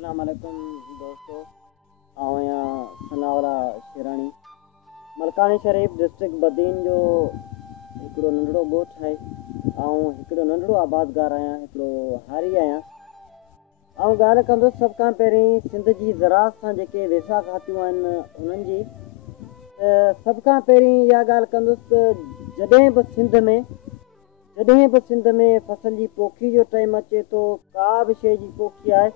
अस्सलामुअलैकुम दोस्तों, आया सनावला शेराणी मलकानी शरीफ डिस्ट्रिक्ट बदीन जो हिकिड़ो नंढड़ो ॻोठु आहे। हिकिड़ो नंढड़ो आबादगार आहियां, हिकिड़ो हारी आहियां। ॻाल्हि कंदुसि सभ खां पहिरीं सिंध जी ज़राअत सां जेके वेसा खातियूं आहिनि उन्हनि जी। सभ खां पहिरीं इहा ॻाल्हि कंदुसि त जॾहिं बि सिंध में फसल जी पोखी जो टाइम अचे थो, का बि शइ जी पोखी आहे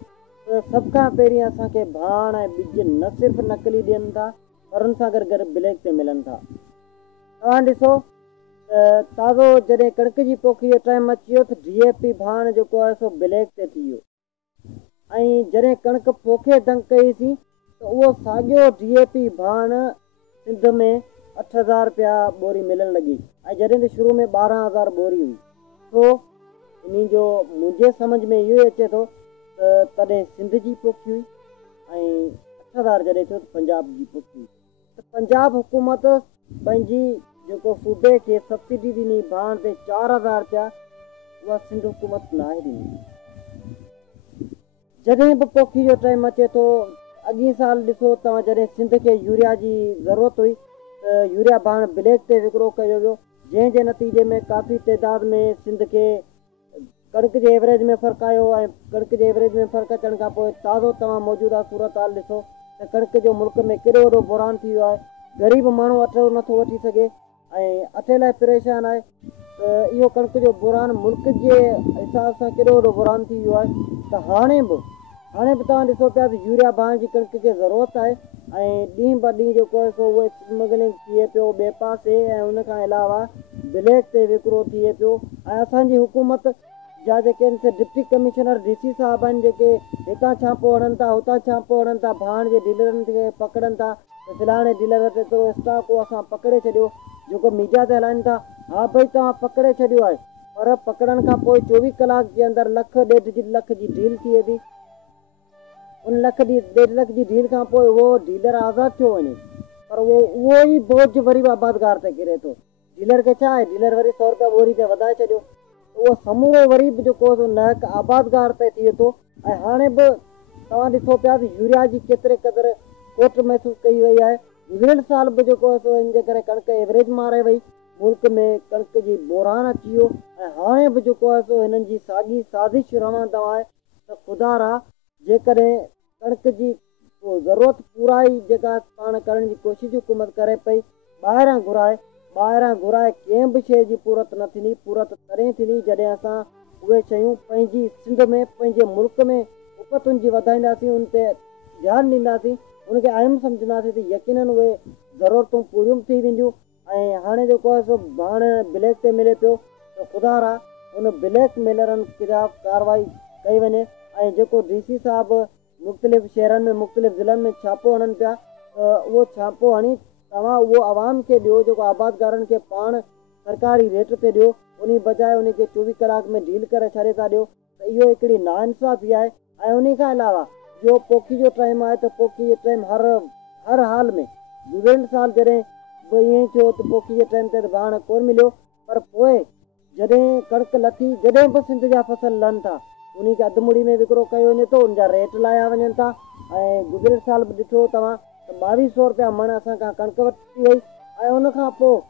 त सभ खां पहिरीं असांखे भाण ऐं ॿिज न सिर्फ़ु नकली ॾियनि था पर उन सां गॾु ब्लैक ते मिलनि था। तव्हां ॾिसो त ताज़ो जॾहिं कणिक जी पोखी जो टाइम अची वियो त DAP भाण जेको आहे सो ब्लैक ते थी वियो, ऐं जॾहिं कणिक पोखे दंग कईसीं त उहो साॻियो DAP भाण सिंध में 8,000 रुपया ॿोरी मिलणु लॻी, ऐं जॾहिं त शुरू में 12,000 ॿोरी हुई। छो इन जो मुंहिंजे सम्झ में इहो ई अचे थो त तॾहिं सिंध जी पोखी हुई ऐं 8,000 जॾहिं थियो त पंजाब जी पोखी हुई। त पंजाब हुकूमत पंहिंजी जेको सूबे खे सब्सिडी ॾिनी भाण ते 4,000 रुपया, उहा सिंध हुकूमत न आहे ॾिनी। जॾहिं बि पोखी जो टाइम अचे थो, अॻिए साल ॾिसो तव्हां जॾहिं सिंध खे यूरिया जी ज़रूरत हुई त यूरिया भाण ब्लैक ते विकिरो कयो वियो, जंहिंजे नतीजे में काफ़ी तइदाद में सिंध खे कणिक जे एवरेज में फ़र्क़ु आयो। ऐं कणिक जे एवरेज में फ़र्क़ु अचण खां पोइ ताज़ो तव्हां मौजूदा सूरत हाल ॾिसो त कणिक जो मुल्क में केॾो वॾो बुरान थी वियो आहे। ग़रीब माण्हू अटो नथो वठी सघे ऐं अटे लाइ परेशान आहे। त इहो कणिक जो बुरान मुल्क जे हिसाब सां केॾो वॾो बुरान थी वियो आहे त हाणे बि तव्हां ॾिसो पिया त यूरिया भाण जी कणिक खे ज़रूरत आहे ऐं ॾींहुं ब ॾींहुं जेको आहे सो उहो स्मगलिंग थिए पियो ॿिए पासे, ऐं उन खां अलावा ब्लैक ते विकिरो थिए पियो। ऐं असांजी हुकूमत जा जेके डिप्टी कमिश्नर DC साहब आहिनि, जेके हितां छापो हणनि था हुतां छापो हणनि था, भाण जे डीलरनि खे पकड़नि था त फिलहाणे डीलर वटि एतिरो स्टॉक हो असां पकड़े छॾियो, जेको मीडिया ते हलाइनि था। हा भई तव्हां पकड़े छॾियो आहे, पर पकड़ण खां पोइ 24 कलाक जे अंदरि $1.5 लख जी डील थिए थी। उन $1.5 लख जी डील खां पोइ उहो डीलर आज़ादु थियो वञे, पर उहो ई बोझ वरी आबादगार ते किरे थो। डीलर खे छा आहे, डीलर वरी 100 रुपया ॿोरी ते वधाए छॾियो, उहो समूरो वरी बि जेको नहक आबादगार ते थिए थो। ऐं हाणे बि तव्हां ॾिसो पिया त यूरिया जी केतिरे क़दुरु खोट महसूसु कई वई आहे। गुज़िरियल साल बि जेको आहे सो इन जे करे कणिक एवरेज मारे वई, मुल्क में कणिक जी बोरान अची वियो। ऐं हाणे बि जेको आहे सो हिननि जी साॻी साज़िश रहंदो आहे त ख़ुदा रा जेकॾहिं कणिक जी ज़रूरत पूराई जेका पाण करण जी कोशिशि हुकूमत करे पई, ॿाहिरां घुराए कंहिं बि शइ जी पूरत न थींदी। पूरत तॾहिं थींदी जॾहिं असां उहे शयूं पंहिंजी सिंध में पंहिंजे मुल्क में उपतुनि जी वधाईंदासीं, उन ते ध्यानु ॾींदासीं, उनखे अहम सम्झंदासीं त यकीननि उहे ज़रूरतूं पूरियूं थी वेंदियूं। ऐं हाणे जेको आहे सो भाण ब्लैक ते मिले पियो त ख़ुदा रा उन ब्लैक मेलरनि ख़िलाफ़ कार्रवाई कई वञे। ऐं जेको DC साहब मुख़्तलिफ़ शहरनि में मुख़्तलिफ़ ज़िलनि में छापो हणनि पिया, त उहो छापो हणी तव्हां उहो आवाम खे ॾियो जेको आबादगारनि खे पाण सरकारी रेट ते ॾियो, उन बजाए उनखे 24 कलाक में डील करे छॾे था ॾियो। त इहो हिकिड़ी नाइंसाफ़ी आहे। ऐं उन खां अलावा जो पोखी जो टाइम आहे त पोखी जो टाइम हर हाल में गुज़िरियल साल जॾहिं बि ईअं थियो त पोखी जे टाइम ते त भाण कोन मिलियो, पर पोइ जॾहिं कणिक लथी, जॾहिं बि सिंध जा फसल लहनि था उन खे अधु मुड़ी में विकिरो कयो वञे थो, उनजा रेट लाया वञनि था। ऐं गुज़िरियल साल बि ॾिठो तव्हां त 2,200 रुपया मण असां खां कणिक वरिती वई, ऐं उन खां पोइ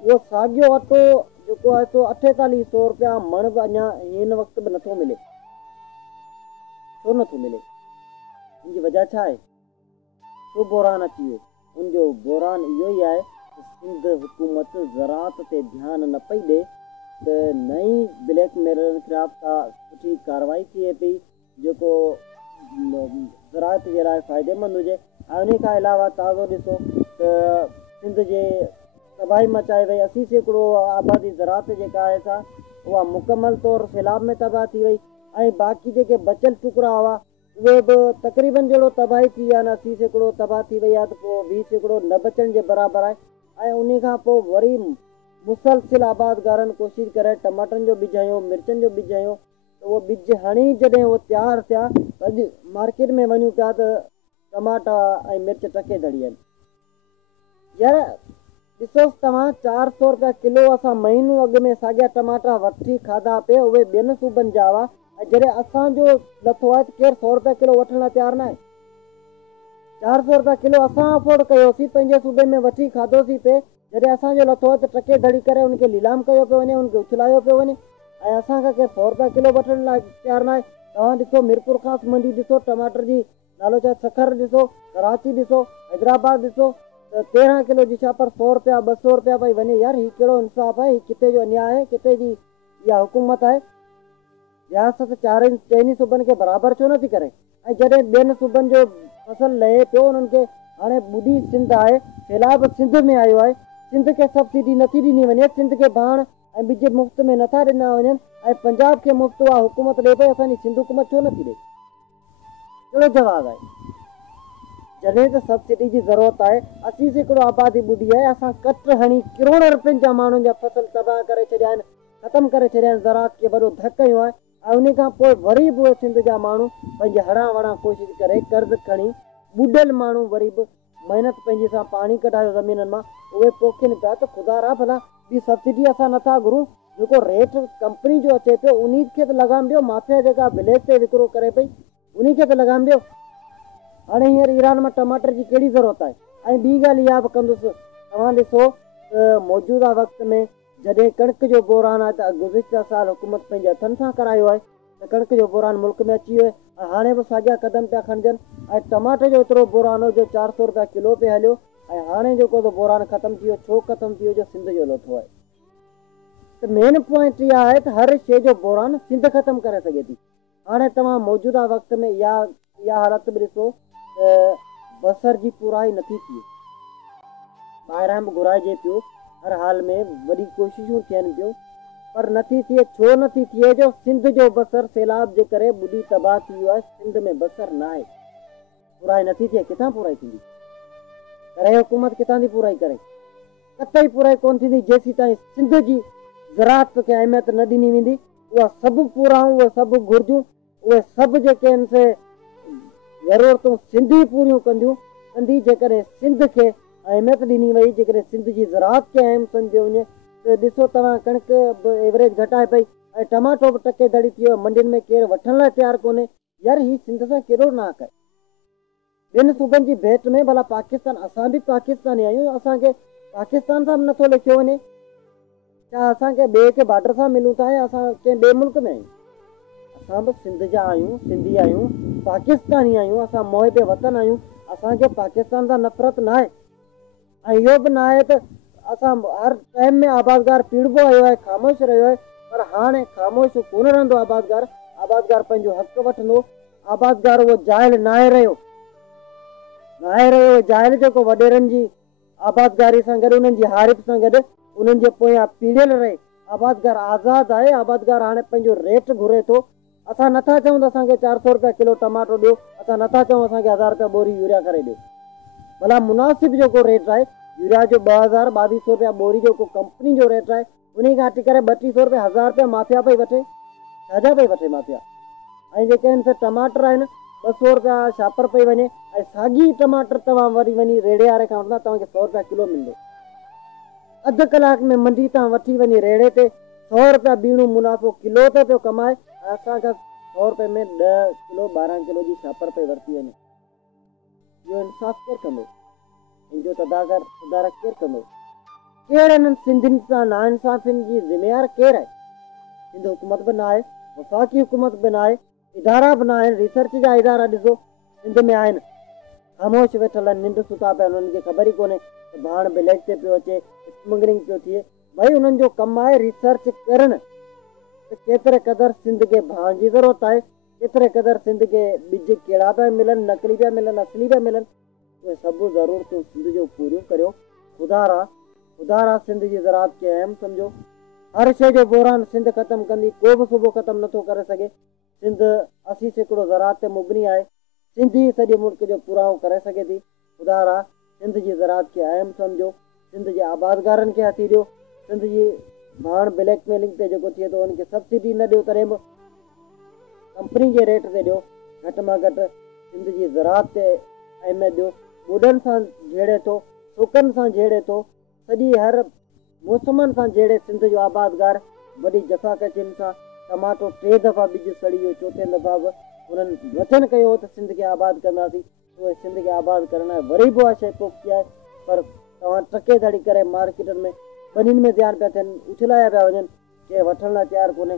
उहो साॻियो अटो जेको आहे सो 4800 रुपया मण बि अञा हिन वक़्तु बि नथो मिले। छो नथो मिले? उनजी वजह छा आहे? छो बोरान अची वियो? उनजो बोरान इहो ई आहे त सिंध हुकूमत ज़राअत ते ध्यानु न पई ॾे, त नई ब्लैक मेलरनि ख़िलाफ़ का सुठी कार्रवाई थिए पई जेको ज़राअत जे लाइ फ़ाइदेमंद हुजे। ऐं उन खां अलावा ताज़ो ॾिसो त सिंध जे तबाही मचाए वई, 80% आबादी ज़राअत जेका आहे सा उहा मुकमल तौरु सैलाब में तबाह थी वई। ऐं बाक़ी जेके बचियल टुकड़ा हुआ उहे बि तक़रीबन जहिड़ो तबाही थी विया आहिनि। 80% तबाह थी वई आहे त पोइ 20% न बचण जे बराबरि आहे। ऐं उन खां पोइ वरी मुसलसिल आबादगारनि कोशिशि करे टमाटनि जो ॿिज हयो, मिर्चनि जो ॿिज हयो, त उहो ॿिज हणी जॾहिं उहो तयारु थिया त अॼु मार्केट में वञूं पिया त टमाटा ऐं मिर्च टके धड़ी आहिनि। यार ॾिसोसि तव्हां, 400 रुपया किलो असां महीनो अॻु में साॻिया टमाटा वठी खाधा पिए, उहे ॿियनि सूबनि जा हुआ जॾहिं असांजो लथो आहे त केरु 100 रुपया किलो वठण लाइ तयारु न आहे। 400 रुपया किलो असां अफोर्ड कयोसीं, पंहिंजे सूबे में वठी खाधोसीं पे। जॾहिं असांजो लथो आहे त टके धड़ी करे उनखे नीलाम कयो पियो वञे, उनखे उछलायो पियो वञे, ऐं असांखां केरु 100 रुपया किलो वठण लाइ तयारु न आहे। तव्हां ॾिसो मीरपुर ख़ासि मंडी ॾिसो, टमाटर जी नालो छा, सखर ॾिसो, कराची ॾिसो, हैदराबाद ॾिसो, त 13 किलो जी छापर 100 रुपया 200 रुपया पई वञे। यार हीउ कहिड़ो इंसाफ़ आहे? हीउ किथे जो अन्याय आहे? किथे जी इहा हुकूमत आहे? रियासत चइनी सूबनि खे बराबरि छो नथी करे? ऐं जॾहिं ॿियनि सूबनि जो फसल लहे पियो, उन्हनि खे हाणे ॿुधी सिंध आहे, सैलाब सिंध में आयो आहे, सिंध खे सब्सिडी नथी ॾिनी वञे, सिंध खे भाण ऐं ॿिज मुफ़्त में नथा ॾिना वञनि, ऐं पंजाब खे मुफ़्त उहा हुकूमत ॾिए पई, असांजी सिंध हुकूमत छो नथी ॾिए? कहिड़ो जवाबु आहे? जॾहिं त सब्सिडी जी ज़रूरत आहे। 80 सैकड़ो आबादी ॿुधी आहे, असां कट हणी करोड़ रुपयनि जा माण्हुनि जा फसल तबाह करे छॾिया आहिनि, ख़तमु करे छॾिया आहिनि, ज़रात खे वॾो धकु कयो आहे। ऐं उन खां पोइ वरी बि उहे सिंध जा माण्हू पंहिंजे हणा वणा कोशिशि करे कर्ज़ खणी, ॿुॾल माण्हू वरी बि महिनत पंहिंजे सां पाणी कढायो ज़मीननि मां, उहे पोखनि पिया। त ख़ुदा रा भला ॿी सब्सिडी असां नथा घुरूं? जेको रेट कंपनी जो अचे पियो उन खे त लॻाम ॾियो। माफ़िया जेका ब्लैक ते विकिरो करे पई उन खे त लॻाम ॾियो। हाणे हींअर ईरान मां टमाटर जी कहिड़ी ज़रूरत आहे? ऐं ॿी ॻाल्हि इहा बि कंदुसि, तव्हां ॾिसो त मौजूदा वक़्त में जॾहिं कणिक जो बोरान आहे त गुज़िश्ता साल हुकूमत पंहिंजे हथनि सां करायो आहे, त कणिक जो बोरान मुल्क में अची वियो आहे, ऐं हाणे बि साॻिया क़दम पिया खणजनि। ऐं टमाटर जो एतिरो बोरान हो जो 400 रुपया किलो पियो हलियो, ऐं हाणे जेको त बोरान ख़तमु थी वियो। छो ख़तमु थी वियो? जो सिंध जो लथो आहे। त मेन पॉइंट इहा आहे त हर शइ जो बोरान सिंध ख़तमु करे सघे थी। हाणे तव्हां मौजूदा वक़्त में इहा हालत बि ॾिसो त बसर जी पुराई नथी थिए, ॿाहिरां बि घुराइजे पियो, हर हाल में वॾी कोशिशूं थियनि पियूं, पर नथी थिए। छो नथी थिए? जो सिंध जो बसर सैलाब जे करे ॿुॾी तबाह थी वियो आहे। सिंध में बसर न आहे, पुराई नथी थिए। किथां पुराई थींदी? करे हुकूमत किथां थी पुराई करे? कतई पुराई कोन थींदी जेसीं ताईं सिंध जी ज़रात खे अहमियत न ॾिनी वेंदी। उहा सभु पूराऊं, उहे सभु घुरिजूं, उहे सभु जेके आहिनि से ज़रूरतूं सिंधी पूरियूं कंदी। जेकॾहिं सिंध खे अहमियत ॾिनी वई, जेकॾहिं सिंध जी ज़रात खे अहम सम्झियो वञे, त ॾिसो तव्हां कणिक बि एवरेज घटाए पई, ऐं टमाटो बि टके धड़ी थी वियो। मंडियुनि में केरु वठण लाइ तयारु कोन्हे। यार हीउ सिंध सां केॾो नाक आहे? ॿियनि सूबनि जी भेट में भला पाकिस्तान, असां बि पाकिस्तानी आहियूं, असांखे पाकिस्तान सां बि नथो लिखियो वञे। छा असांखे ॿिए खे बॉर्डर सां मिलूं था या असां कंहिं ॿिए मुल्क में आहियूं? असां बि सिंध जा आहियूं, सिंधी आहियूं, पाकिस्तानी आहियूं, असां मोहिब वतन आहियूं। असांखे पाकिस्तान सां नफ़रत न आहे। ऐं इहो बि न आहे त असां हर टाइम में आबादगार पीड़िबो आयो आहे, ख़ामोश रहियो आहे। पर हाणे ख़ामोश कोन रहंदो आबादगार। आबादगार पंहिंजो हक़ु वठंदो। आबादगार उहो जाइल न आहे रहियो। जाइल जेको वॾेरनि जी आबादगारी सां गॾु, उन्हनि जी हारिफ़ सां गॾु, उन्हनि जे पोयां पीड़ियल रहे। आबादगार आज़ादु आहे। आबादगार हाणे पंहिंजो रेट घुरे थो। असां नथा चऊं त असांखे 400 रुपया किलो टमाटो ॾियो, असां नथा चऊं असांखे 1000 रुपया बोरी यूरिया करे ॾियो। भला मुनासिब जेको रेट आहे यूरिया जो 2200 रुपया बोरी जेको कंपनी जो रेट आहे, उन खां हटी करे 3200 रुपया 1000 रुपया माफ़िया पई वठे। छाजा पई वठे माफ़िया? ऐं जेके आहिनि से टमाटर आहिनि 200 रुपया छापर पई वञे, ऐं साॻी टमाटर तव्हां वरी वञी रेड़े वारे खां वठंदा, तव्हांखे 100 रुपया किलो मिलंदो। अधु कलाक में मंडी तां वठी वञी रेड़े ते 100 रुपया बीणू मुनाफ़ो किलो ते पियो कमाए, ऐं असांखां 100 रुपये में 10 किलो 12 किलो जी छापर पई वरिती वञे। इहो इंसाफ़ केरु कंदो? हिनजो तदारक केरु कंदो? केरु हिननि सिंधियुनि सां नाइंसाफ़ियुनि जी ज़िम्मेवार केरु आहे? सिंध हुकूमत बि न आहे, वफ़ाक़ी हुकूमत बि न आहे, इदारा बि न आहिनि। रिसर्च जा इदारा ॾिसो सिंध में आहिनि, ख़ामोश वेठल आहिनि, निंड सुता पिया आहिनि। उन्हनि खे ख़बर ई कोन्हे त भाण ब्लैक ते पियो अचे, स्मगलिंग पियो थिए। भई उन्हनि जो कमु आहे रिसर्च करणु त केतिरे क़दुरु सिंध खे भाण जी ज़रूरत आहे, केतिरे क़दुरु सिंध खे ॿिज कहिड़ा पिया मिलनि, नकली पिया मिलनि, असली पिया मिलनि। उहे सभु ज़रूरतूं सिंध जो पूरियूं करियो। ख़ुदा सिंध जी ज़रात खे अहम सम्झो। हर शइ जो बोरान सिंध ख़तमु कंदी, को बि सूबो ख़तमु नथो करे सघे। सिंध 80 सैकड़ो ज़रात ते मुबनी आहे। सिंध ई सॼे मुल्क जो पुराओ करे सघे थी। ख़ुदा सिंध जी ज़रात खे अहम सम्झो। सिंध जे आबादगारनि खे हथी ॾियो। सिंध जी भाण ब्लैकमेलिंग ते जेको थिए थो उनखे सब्सिडी न ॾियो, तॾहिं बि कंपनी जे रेट ते ॾियो। घटि मां घटि सिंध जी ज़रात ते अहमियत ॾियो। ॿुॾनि सां जहिड़े थो, सुकनि सां जहिड़े थो, सॼी हर मौसमनि सां जहिड़े सिंध जो आबादगार वॾी जफ़ाकशियुनि सां टमाटो 3 दफ़ा बिज सड़ी वियो, चौथे दफ़ा बि उन्हनि वचन कयो त सिंध खे आबाद कंदासीं। उहे सिंध खे आबाद करण लाइ वरी बि उहा शइ पोखी आहे, पर तव्हां टके धड़ी करे मार्केटनि में ॿिन्हिनि में ध्यानु पिया थियनि, उछलाया पिया वञनि, के वठण लाइ तयारु कोन्हे।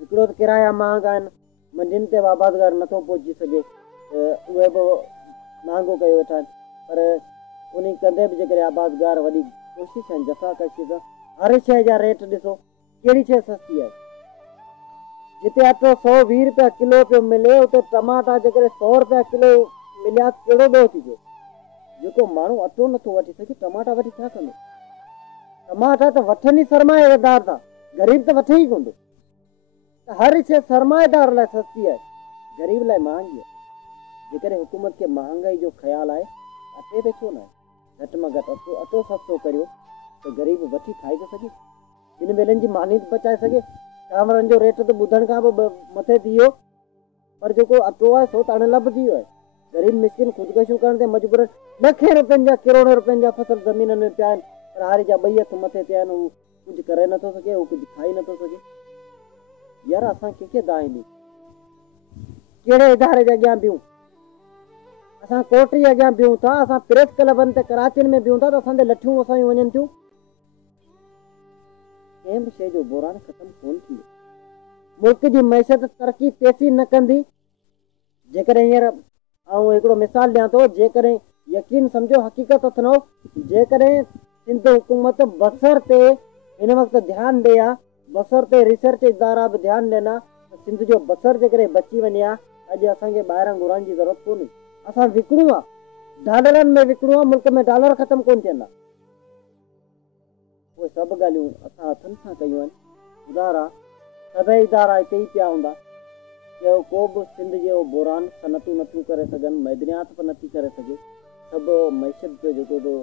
हिकिड़ो त किराया महांगा आहिनि, मंडियुनि ते आबादगार नथो पहुची सघे, उहे बि महांगो कयो वेठा आहिनि। पर उन कंदे बि जेकॾहिं आबादगार वॾी कोशिशि आहिनि, जफ़ाकशी सां हर शइ जा रेट ॾिसो, कहिड़ी शइ सस्ती आहे। जिते अटो 120 रुपया किलो पियो मिले, उते टमाटा जेकॾहिं 100 रुपया किलो मिलिया, कहिड़ो ॾोह थी पियो। जेको माण्हू अटो नथो वठी सघे, टमाटा वठी छा कंदो? टमाटा त वठनि ई सरमाएदार था, ग़रीब त वठे ई कोन थो। त हर शइ सरमाएदार लाइ सस्ती आहे, ग़रीब लाइ महांगी आहे। जेकॾहिं हुकूमत खे महांगाई जो ख़्यालु आहे, अटे ते छो न आहे? घटि में घटि अटो सस्तो करियो त ग़रीब वठी खाई थो सघे, ॿिनि वेलनि जी मानी बचाए सघे। चांवरनि जो रेट त ॿुधण खां बि मथे थी वियो, पर जेको अटो आहे सो त अणलभ थी वियो आहे। ग़रीब मिस्किन ख़ुदकशियूं करण ते मजबूर, लखे रुपयनि जा करोड़ रुपयनि जा फसल ज़मीननि में पिया आहिनि, पर हारी जा 2 हथ मथे ते आहिनि, हू कुझु करे नथो सघे, हू कुझु खाई नथो सघे। यार असां कंहिंखे दाह ॾियूं? कहिड़े इदारे जे अॻियां बीहूं? असां कोर्ट जे अॻियां बीहूं था, असां प्रेस क्लबनि ते कराचियुनि में बीहूं था, त असांजे लठियूं असांजूं वञनि थियूं। कंहिं बि शइ जो बुरान ख़तमु कोन थींदो। मुल्क जी मैशत तरक़ी तेज़ी न कंदी जेकॾहिं हींअर आउं हिकिड़ो मिसाल ॾियां थो, जेकॾहिं यकीन सम्झो, हक़ीक़त अथनो, जेकॾहिं सिंध हुकूमत बसर ते हिन वक़्तु ध्यानु ॾे हा, बसर ते रिसर्च इदारा बि ध्यानु ॾियनि हा, त सिंध जो बसर जेकॾहिं बची वञे हा, अॼु असांखे ॿाहिरां घुराइण जी ज़रूरत कोन्हे। असां विकिणूं आहे, डॉलरनि में विकिणूं आहे, मुल्क में डॉलर ख़तमु कोन थियनि हा। उहे सभु ॻाल्हियूं असां हथनि सां कयूं आहिनि। ॿुधारा सभई इदारा हिते ई पिया हूंदा, को बि सिंध जो बुरान सनतूं नथियूं करे सघनि, मैदनियात बि नथी करे सघे। सभु मैशत जेको थो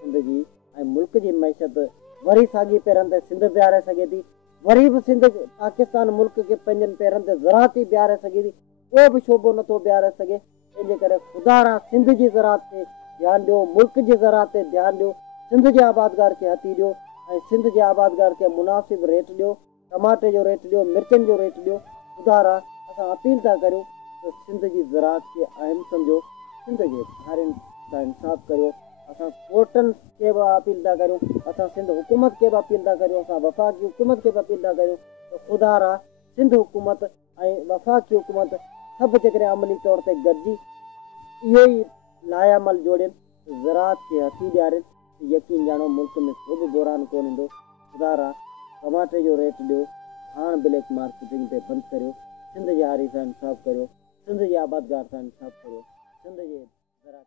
सिंध जी ऐं मुल्क जी मैशत वरी साॻी पेरनि ते सिंध बीहारे सघे थी, वरी बि सिंध पाकिस्तान मुल्क खे पंहिंजनि पेरनि ते ज़राअती बीहारे सघे थी, को बि शोबो नथो बीहारे सघे। तंहिंजे करे ख़ुदा सिंध जी ज़राअत ते ध्यानु ॾियो, मुल्क जी ज़राअत ते ध्यानु ॾियो, सिंध जे आबादगार खे हथी ॾियो ऐं सिंध जे आबादगार खे मुनासिब रेट ॾियो, टमाटे जो रेट ॾियो, मिर्चनि जो रेट ॾियो। ख़ुदा असां अपील था करियूं त सिंध जी ज़राअत खे अहम सम्झो, सिंध जे धारियुनि सां इंसाफ़ करियो। असां कोर्टनि खे बि अपील था करियूं, असां सिंध हुकूमत खे बि अपील था करियूं, असां वफ़ाक़ी हुकूमत खे बि अपील था करियूं त ख़ुदा सिंध हुकूमत ऐं वफ़ाक़ी हुकूमत सभु जेकॾहिं अमली तौर ते गॾिजी इहो ई लायामल जोड़नि, ज़राअत खे हथी ॾियारनि, यकीन ॼाणो मुल्क में को बि बुरान कोन ईंदो। ख़ुदा टमाटे जो रेट ॾियो, हाणे ब्लैक मार्केटिंग ते बंदि करियो, सिंध जे हारी सां इंसाफ़ करियो, सिंध जे आबादगार सां इंसाफ़ करियो, सिंध जे ज़राअत